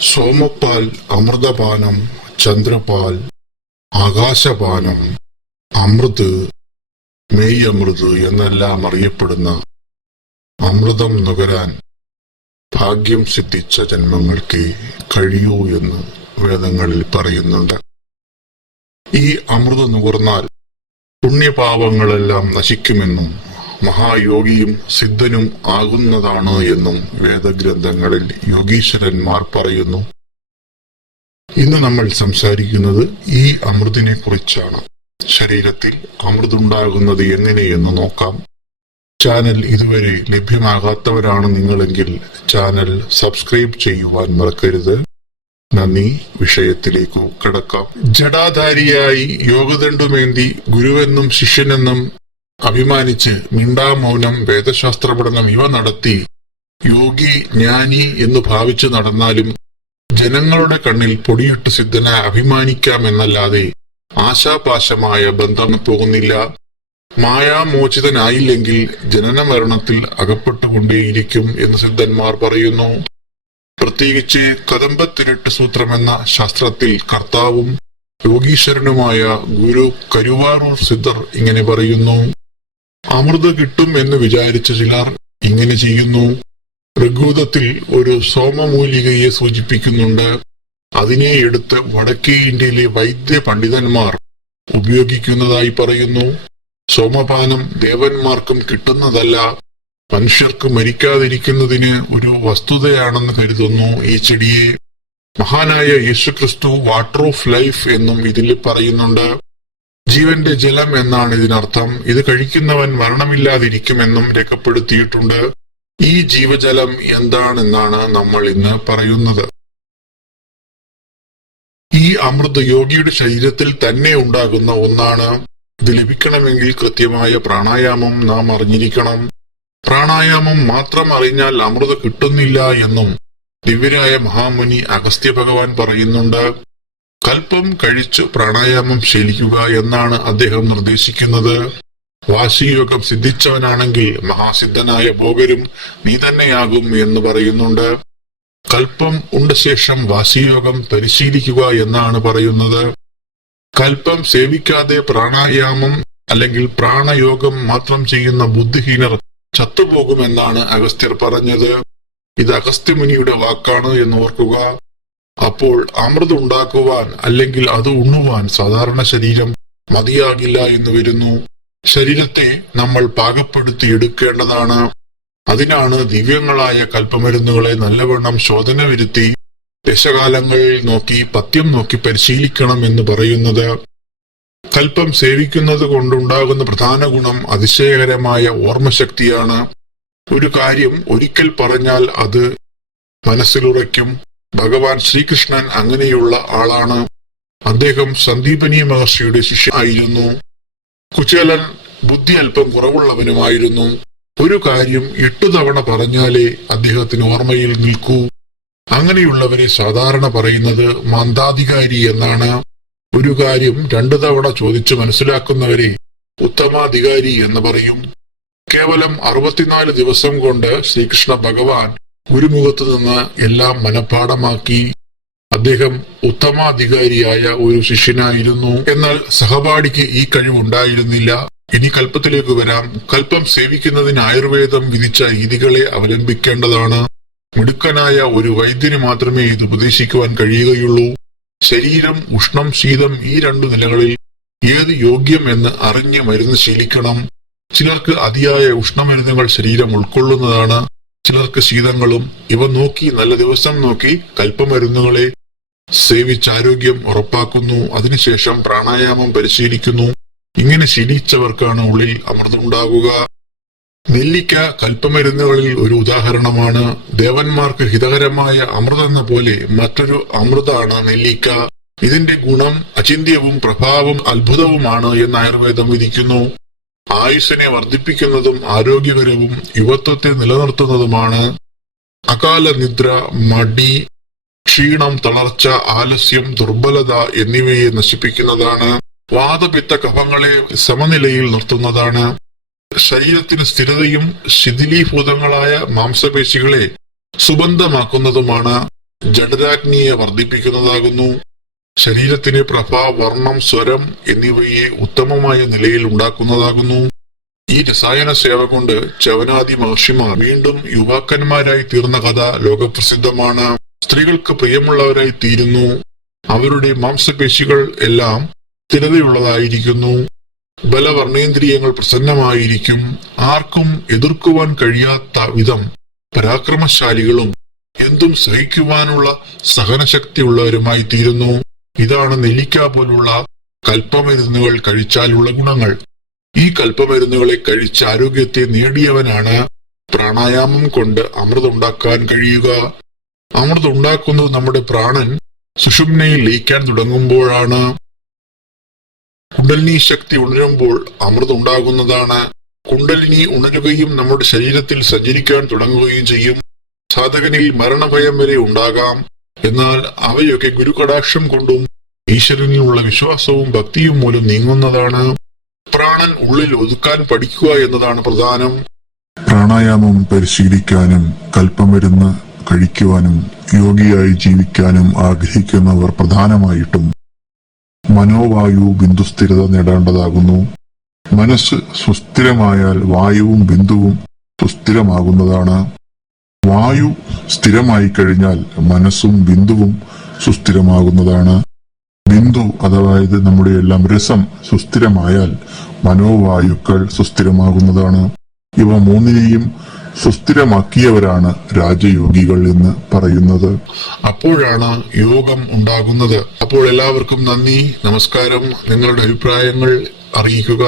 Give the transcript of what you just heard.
സോമപ്പാൽ അമൃതപാനം ചന്ദ്രപാൽ ആകാശപാനം അമൃത് May അമൃത് എന്നെല്ലാം അറിയപ്പെടുന്ന അമൃതം നുകരാൻ ഭാഗ്യം സിദ്ധിച്ച ജന്മങ്ങൾക്ക് കഴിയൂ എന്ന് വേദങ്ങളിൽ പറയുന്നുണ്ട്. ഈ അമൃത് നുകർന്നാൽ പുണ്യപാപങ്ങളെല്ലാം നശിക്കുമെന്നും മഹായോഗിയും സിദ്ധനും ആകുന്നതാണ് എന്നും വേദഗ്രന്ഥങ്ങളിൽ യോഗീശ്വരന്മാർ പറയുന്നു. ഇന്ന് നമ്മൾ സംസാരിക്കുന്നത് ഈ അമൃതിനെ കുറിച്ചാണ് ശരീരത്തിൽ അമൃതുണ്ടാകുന്നത് എങ്ങനെയെന്ന് നോക്കാം. ചാനൽ ഇതുവരെ ലഭ്യമാകാത്തവരാണ് നിങ്ങളെങ്കിൽ ചാനൽ സബ്സ്ക്രൈബ് ചെയ്യുവാൻ മറക്കരുത്. നന്ദി വിഷയത്തിലേക്ക് കിടക്കാം. ജടാധാരിയായി യോഗദണ്ഡുമേന്തി ഗുരുവെന്നും ശിഷ്യനെന്നും അഭിമാനിച്ച് മിണ്ടാമൗനം വേദശാസ്ത്ര പഠനം ഇവ നടത്തി. യോഗി ജ്ഞാനി എന്ന് ഭാവിച്ചു നടന്നാലും ജനങ്ങളുടെ കണ്ണിൽ പൊടിയിട്ട് സിദ്ധനെ അഭിമാനിക്കാമെന്നല്ലാതെ ആശാപാശമായ ബന്ധം പോകുന്നില്ല. മായാമോചിതനായില്ലെങ്കിൽ ജനന മരണത്തിൽ അകപ്പെട്ടുകൊണ്ടേയിരിക്കും എന്ന് സിദ്ധന്മാർ പറയുന്നു. പ്രത്യേകിച്ച് കദംബത്തിരട്ട് സൂത്രം എന്ന ശാസ്ത്രത്തിൽ കർത്താവും യോഗീശ്വരനുമായ ഗുരു കരുവാറൂർ സിദ്ധർ ഇങ്ങനെ പറയുന്നു. അമൃത് കിട്ടും എന്ന് വിചാരിച്ച ചിലർ ഇങ്ങനെ ചെയ്യുന്നു. ഋഗ്വേദത്തിൽ ഒരു സോമമൂലികയെ സൂചിപ്പിക്കുന്നുണ്ട്. അതിനെ എടുത്ത് വടക്കേ ഇന്ത്യയിലെ വൈദ്യ പണ്ഡിതന്മാർ ഉപയോഗിക്കുന്നതായി പറയുന്നു. സോമപാനം ദേവന്മാർക്കും കിട്ടുന്നതല്ല. മനുഷ്യർക്ക് മരിക്കാതിരിക്കുന്നതിന് ഒരു വസ്തുതയാണെന്ന് കരുതുന്നു ഈ ചെടിയെ. മഹാനായ യേശുക്രിസ്തു വാട്ടർ ഓഫ് ലൈഫ് എന്നും ഇതിൽ പറയുന്നുണ്ട്. ജീവന്റെ ജലം എന്നാണ് ഇതിനർത്ഥം. ഇത് കഴിക്കുന്നവൻ മരണമില്ലാതിരിക്കുമെന്നും രേഖപ്പെടുത്തിയിട്ടുണ്ട്. ഈ ജീവജലം എന്താണെന്നാണ് നമ്മൾ ഇന്ന് പറയുന്നത്. ഈ അമൃത് യോഗിയുടെ ശരീരത്തിൽ തന്നെ ഉണ്ടാകുന്ന ഒന്നാണ്. ഇത് ലഭിക്കണമെങ്കിൽ കൃത്യമായ പ്രാണായാമം നാം അറിഞ്ഞിരിക്കണം. പ്രാണായാമം മാത്രം അറിഞ്ഞാൽ അമൃത് കിട്ടുന്നില്ല എന്നും ദിവ്യരായ മഹാമുനി അഗസ്ത്യ ഭഗവാൻ പറയുന്നുണ്ട്. കൽപ്പം കഴിച്ച് പ്രാണായാമം ശീലിക്കുക എന്നാണ് അദ്ദേഹം നിർദ്ദേശിക്കുന്നത്. വാശിയോഗം സിദ്ധിച്ചവനാണെങ്കിൽ മഹാസിദ്ധനായ ഭോഗരും നീ തന്നെയാകും എന്ന് പറയുന്നുണ്ട്. കൽപ്പം ഉണ്ട ശേഷം വാശിയോഗം പരിശീലിക്കുക എന്നാണ് പറയുന്നത്. കൽപ്പം സേവിക്കാതെ പ്രാണായാമം അല്ലെങ്കിൽ പ്രാണയോഗം മാത്രം ചെയ്യുന്ന ബുദ്ധിഹീനർ ചത്തുപോകുമെന്നാണ് അഗസ്ത്യർ പറഞ്ഞത്. ഇത് അഗസ്ത്യമുനിയുടെ വാക്കാണ് എന്ന് ഓർക്കുക. അപ്പോൾ അമൃത് ഉണ്ടാക്കുവാൻ അല്ലെങ്കിൽ അത് ഉണ്ണുവാൻ സാധാരണ ശരീരം മതിയാകില്ല എന്ന് വരുന്നു. ശരീരത്തെ നമ്മൾ പാകപ്പെടുത്തി എടുക്കേണ്ടതാണ്. അതിനാണ് ദിവ്യങ്ങളായ കൽപ്പമരുന്നുകളെ നല്ലവണ്ണം ശോധന വരുത്തി ദശകാലങ്ങളിൽ നോക്കി പത്യം നോക്കി പരിശീലിക്കണം എന്ന് പറയുന്നത്. കൽപ്പം സേവിക്കുന്നത് കൊണ്ടുണ്ടാകുന്ന പ്രധാന ഗുണം അതിശയകരമായ ഓർമ്മശക്തിയാണ്. ഒരു കാര്യം ഒരിക്കൽ പറഞ്ഞാൽ അത് മനസ്സിലുറയ്ക്കും ഭഗവാൻ ശ്രീകൃഷ്ണൻ അങ്ങനെയുള്ള ആളാണ്. അദ്ദേഹം സന്ദീപനി മഹർഷിയുടെ ശിഷ്യ ആയിരുന്നു കുചേലൻ ബുദ്ധി അല്പം കുറവുള്ളവനുമായിരുന്നു. ഒരു കാര്യം എട്ടു തവണ പറഞ്ഞാലേ അദ്ദേഹത്തിന് ഓർമ്മയിൽ നിൽക്കൂ. അങ്ങനെയുള്ളവരെ സാധാരണ പറയുന്നത് മന്ദാധികാരി എന്നാണ്. ഒരു കാര്യം രണ്ടു തവണ ചോദിച്ചു മനസ്സിലാക്കുന്നവരെ ഉത്തമാധികാരി എന്ന് പറയും. കേവലം അറുപത്തിനാല് ദിവസം കൊണ്ട് ശ്രീകൃഷ്ണ ഭഗവാൻ ഗുരുമുഖത്ത് നിന്ന് എല്ലാം മനഃപ്പാടമാക്കി അദ്ദേഹം ഉത്തമാധികാരിയായ ഒരു ശിഷ്യനായിരുന്നു. എന്നാൽ സഹപാഠിക്ക് ഈ കഴിവുണ്ടായിരുന്നില്ല. ഇനി കൽപ്പത്തിലേക്ക് വരാം. കൽപ്പം സേവിക്കുന്നതിന് ആയുർവേദം വിധിച്ച രീതികളെ അവലംബിക്കേണ്ടതാണ്. മിടുക്കനായ ഒരു വൈദ്യന് മാത്രമേ ഇത് ഉപദേശിക്കുവാൻ കഴിയുകയുള്ളൂ. ശരീരം ഉഷ്ണം ശീതം ഈ രണ്ടു നിലകളിൽ ഏത് യോഗ്യം എന്ന് അറിഞ്ഞ് മരുന്ന് ശീലിക്കണം ചിലർക്ക് അതിയായ ഉഷ്ണമരുന്നുകൾ ശരീരം ഉൾക്കൊള്ളുന്നതാണ്. ചിലർക്ക് ശീതങ്ങളും ഇവ നോക്കി നല്ല ദിവസം നോക്കി കൽപ്പമരുന്നുകളെ സേവിച്ച് ആരോഗ്യം ഉറപ്പാക്കുന്നു. അതിനുശേഷം പ്രാണായാമം പരിശീലിക്കുന്നു. ഇങ്ങനെ ശീലിച്ചവർക്കാണ് ഉള്ളിൽ അമൃതമുണ്ടാകുക നെല്ലിക്ക കൽപ്പമരുന്നുകളിൽ ഒരു ഉദാഹരണമാണ്. ദേവന്മാർക്ക് ഹിതകരമായ അമൃതെന്ന പോലെ മറ്റൊരു അമൃതാണ് നെല്ലിക്ക. ഇതിന്റെ ഗുണം അചിന്ത്യവും പ്രഭാവം അത്ഭുതവുമാണ് എന്ന് ആയുർവേദം വിധിക്കുന്നു. ആയുസ്സിനെ വർദ്ധിപ്പിക്കുന്നതും ആരോഗ്യകരവും യുവത്വത്തെ നിലനിർത്തുന്നതുമാണ്. അകാല നിദ്ര മടി ക്ഷീണം തളർച്ച ആലസ്യം ദുർബലത എന്നിവയെ നശിപ്പിക്കുന്നതാണ്. വാദപിത്ത കഫങ്ങളെ സമനിലയിൽ നിർത്തുന്നതാണ്. ശരീരത്തിന് സ്ഥിരതയും ശിഥിലീഭൂതങ്ങളായ മാംസപേശികളെ സുബന്ധമാക്കുന്നതുമാണ്. ജഡരാഗ്നിയെ വർദ്ധിപ്പിക്കുന്നതാകുന്നു. ശരീരത്തിന് പ്രഭ വർണം സ്വരം എന്നിവയെ ഉത്തമമായ നിലയിൽ ഉണ്ടാക്കുന്നതാകുന്നു. ഈ രസായന സേവ കൊണ്ട് ചവനാദി മഹർഷിമാർ വീണ്ടും യുവാക്കന്മാരായി തീർന്ന കഥ ലോകപ്രസിദ്ധമാണ്. സ്ത്രീകൾക്ക് പ്രിയമുള്ളവരായി തീരുന്നു. അവരുടെ മാംസപേശികൾ എല്ലാം സ്ഥിരതയുള്ളതായിരിക്കുന്നു. ബലവർണേന്ദ്രിയങ്ങൾ പ്രസന്നമായിരിക്കും. ആർക്കും എതിർക്കുവാൻ കഴിയാത്ത വിധം പരാക്രമശാലികളും എന്തും സഹിക്കുവാനുള്ള സഹനശക്തിയുള്ളവരുമായി തീരുന്നു ഇതാണ് നെല്ലിക്ക പോലുള്ള കൽപ്പമരുന്നുകൾ കഴിച്ചാലുള്ള ഗുണങ്ങൾ. ഈ കൽപ്പമരുന്നുകളെ കഴിച്ച് ആരോഗ്യത്തെ നേടിയവനാണ് പ്രാണായാമം കൊണ്ട് അമൃതുണ്ടാക്കാൻ കഴിയുക. അമൃത് ഉണ്ടാക്കുന്നത് നമ്മുടെ പ്രാണൻ സുഷുമ്നയിൽ ലയിക്കാൻ തുടങ്ങുമ്പോഴാണ്. കുണ്ടലിനി ശക്തി ഉണരുമ്പോൾ അമൃത് ഉണ്ടാകുന്നതാണ് കുണ്ടലിനി ഉണരുകയും നമ്മുടെ ശരീരത്തിൽ സഞ്ചരിക്കാൻ തുടങ്ങുകയും ചെയ്യും. സാധകനിൽ മരണഭയം വരെ ഉണ്ടാകാം. എന്നാൽ അവയൊക്കെ ഗുരുകടാക്ഷം കൊണ്ടും ഈശ്വരനിലുള്ള വിശ്വാസവും ഭക്തിയും മൂലം നീങ്ങുന്നതാണ്. പ്രാണൻ ഉള്ളിൽ ഒതുക്കാൻ പഠിക്കുക എന്നതാണ് പ്രധാനം. പ്രാണായാമം പരിശീലിക്കാനും കൽപ്പമരുന്ന് കഴിക്കുവാനും യോഗിയായി ജീവിക്കാനും ആഗ്രഹിക്കുന്നവർ പ്രധാനമായിട്ടും മനോവായു ബിന്ദുസ്ഥിരത നേടേണ്ടതാകുന്നു. മനസ്സ് സുസ്ഥിരമായാൽ വായുവും ബിന്ദുവും സുസ്ഥിരമാകുന്നതാണ്. വായു സ്ഥിരമായി കഴിഞ്ഞാൽ മനസ്സും ബിന്ദുവും സുസ്ഥിരമാകുന്നതാണ്. ബിന്ദു അതായത് നമ്മുടെ എല്ലാം രസം സുസ്ഥിരമായാൽ മനോവായുക്കൾ സുസ്ഥിരമാകുന്നതാണ്. ഇവ മൂന്നിനെയും സുസ്ഥിരമാക്കിയവരാണ് രാജയോഗികൾ എന്ന് പറയുന്നത്. അപ്പോഴാണ് യോഗം ഉണ്ടാകുന്നത്. അപ്പോൾ എല്ലാവർക്കും നന്ദി നമസ്കാരം. നിങ്ങളുടെ അഭിപ്രായങ്ങൾ അറിയിക്കുക.